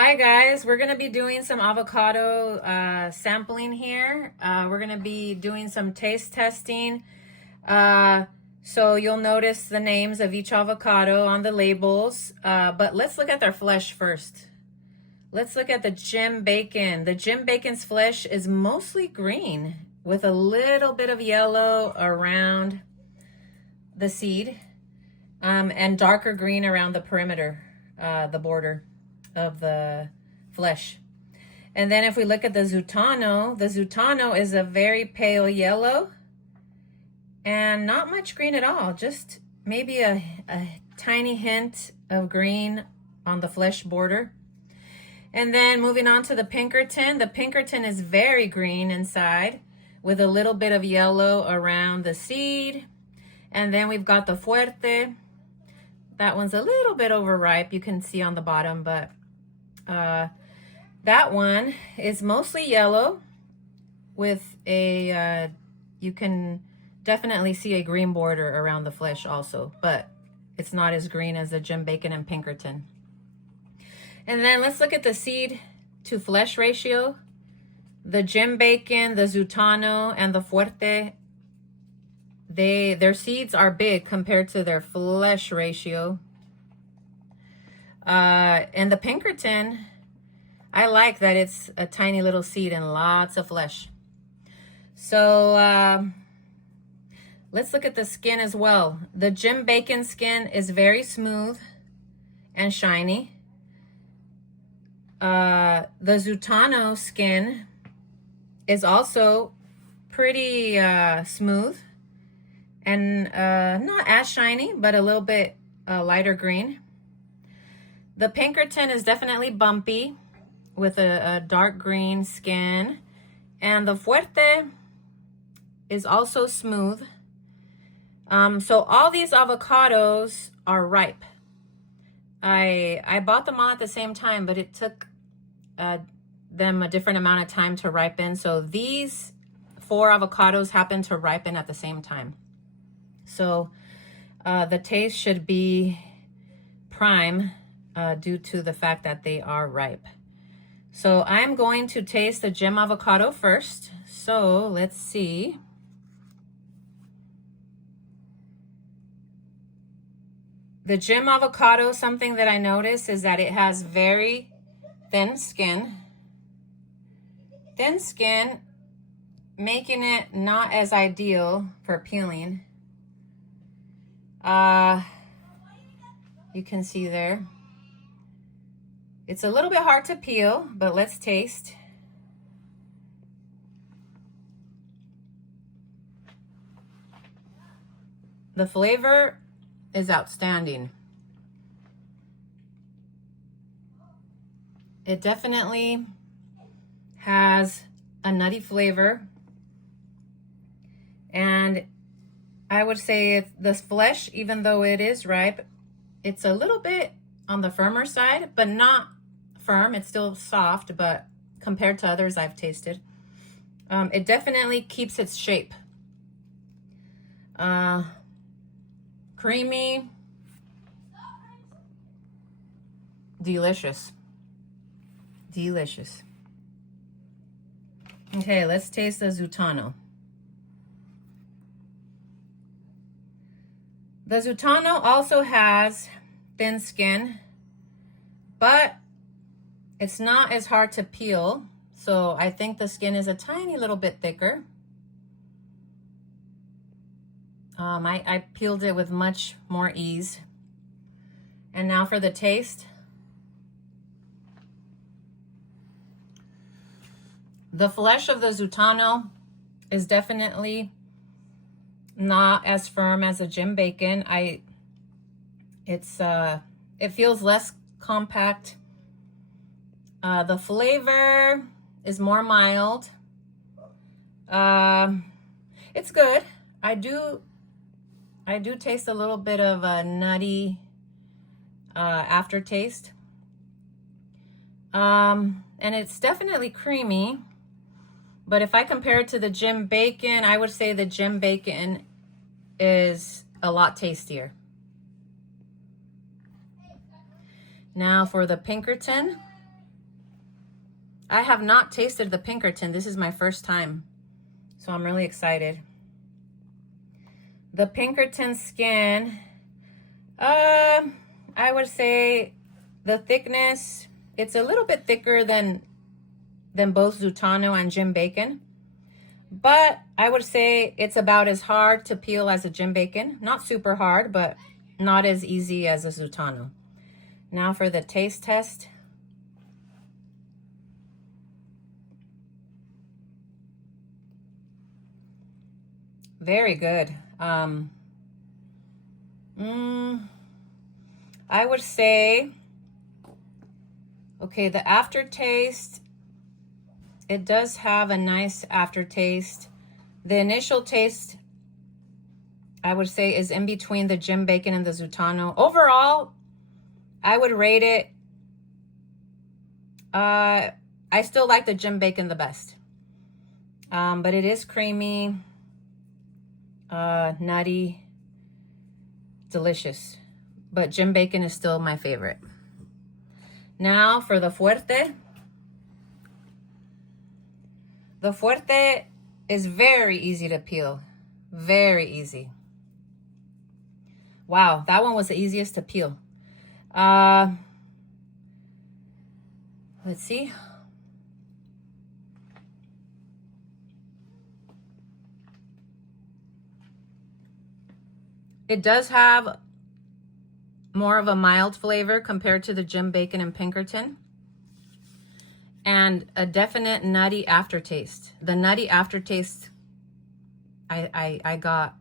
Hi guys, we're going to be doing some avocado sampling here. We're going to be doing some taste testing. So you'll notice the names of each avocado on the labels. But let's look at their flesh first. Let's look at the Jim Bacon. The Jim Bacon's flesh is mostly green with a little bit of yellow around the seed and darker green around the perimeter, the border of the flesh. And then if we look at the Zutano is a very pale yellow and not much green at all, just maybe a tiny hint of green on the flesh border. And then moving on to the Pinkerton is very green inside with a little bit of yellow around the seed. And then we've got the Fuerte. That one's a little bit overripe, you can see on the bottom, but that one is mostly yellow with a, you can definitely see a green border around the flesh also, but it's not as green as the Jim Bacon and Pinkerton. And then let's look at the seed to flesh ratio. The Jim Bacon, the Zutano, and the Fuerte, their seeds are big compared to their flesh ratio. And the Pinkerton, I like that it's a tiny little seed and lots of flesh. So let's look at the skin as well. The Jim Bacon skin is very smooth and shiny. The Zutano skin is also pretty smooth and not as shiny, but a little bit lighter green. The Pinkerton is definitely bumpy with a dark green skin. And the Fuerte is also smooth. So all these avocados are ripe. I bought them all at the same time, but it took them a different amount of time to ripen. So these 4 avocados happen to ripen at the same time. So the taste should be prime due to the fact that they are ripe. So I'm going to taste the Jim avocado first. So let's see. The Jim avocado, something that I notice is that it has very thin skin. Thin skin, making it not as ideal for peeling. You can see there. It's a little bit hard to peel, but let's taste. The flavor is outstanding. It definitely has a nutty flavor. And I would say the flesh, even though it is ripe, it's a little bit on the firmer side, but not firm. It's still soft, but compared to others I've tasted, it definitely keeps its shape. Creamy, delicious, delicious. Okay, let's taste the Zutano. The Zutano also has thin skin, but it's not as hard to peel. So I think the skin is a tiny little bit thicker. I peeled it with much more ease. And now for the taste. The flesh of the Zutano is definitely not as firm as a Jim Bacon. It feels less compact. The flavor is more mild. It's good. I do taste a little bit of a nutty aftertaste. And it's definitely creamy. But if I compare it to the Jim Bacon, I would say the Jim Bacon is a lot tastier. Now for the Pinkerton. I have not tasted the Pinkerton. This is my first time, so I'm really excited. The Pinkerton skin, I would say the thickness, it's a little bit thicker than both Zutano and Jim Bacon. But I would say it's about as hard to peel as a Jim Bacon. Not super hard, but not as easy as a Zutano. Now for the taste test. Very good. I would say, okay, the aftertaste, it does have a nice aftertaste. The initial taste, I would say, is in between the Jim Bacon and the Zutano. Overall, I would rate it, I still like the Jim Bacon the best. But it is creamy, nutty, delicious. But Jim Bacon is still my favorite. Now for the Fuerte. The Fuerte is very easy to peel. Very easy. Wow, that one was the easiest to peel. Let's see. It does have more of a mild flavor compared to the Jim Bacon and Pinkerton. And a definite nutty aftertaste. The nutty aftertaste, I got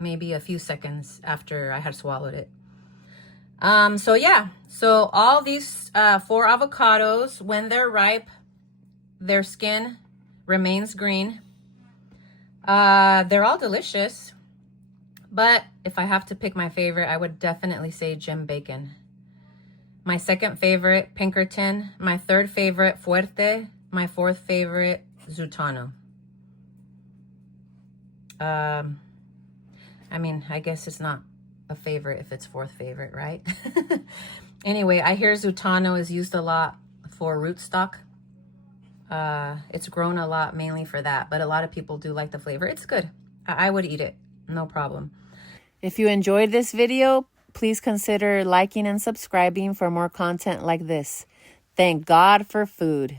maybe a few seconds after I had swallowed it. So yeah, so all these 4 avocados, when they're ripe, their skin remains green. They're all delicious, but if I have to pick my favorite, I would definitely say Jim Bacon. My second favorite, Pinkerton. My third favorite, Fuerte. My fourth favorite, Zutano. I mean, I guess it's not a favorite if it's fourth favorite, right? Anyway, I hear Zutano is used a lot for rootstock. It's grown a lot mainly for that, but a lot of people do like the flavor. It's good. I would eat it, no problem. If you enjoyed this video, please consider liking and subscribing for more content like this. Thank God for food.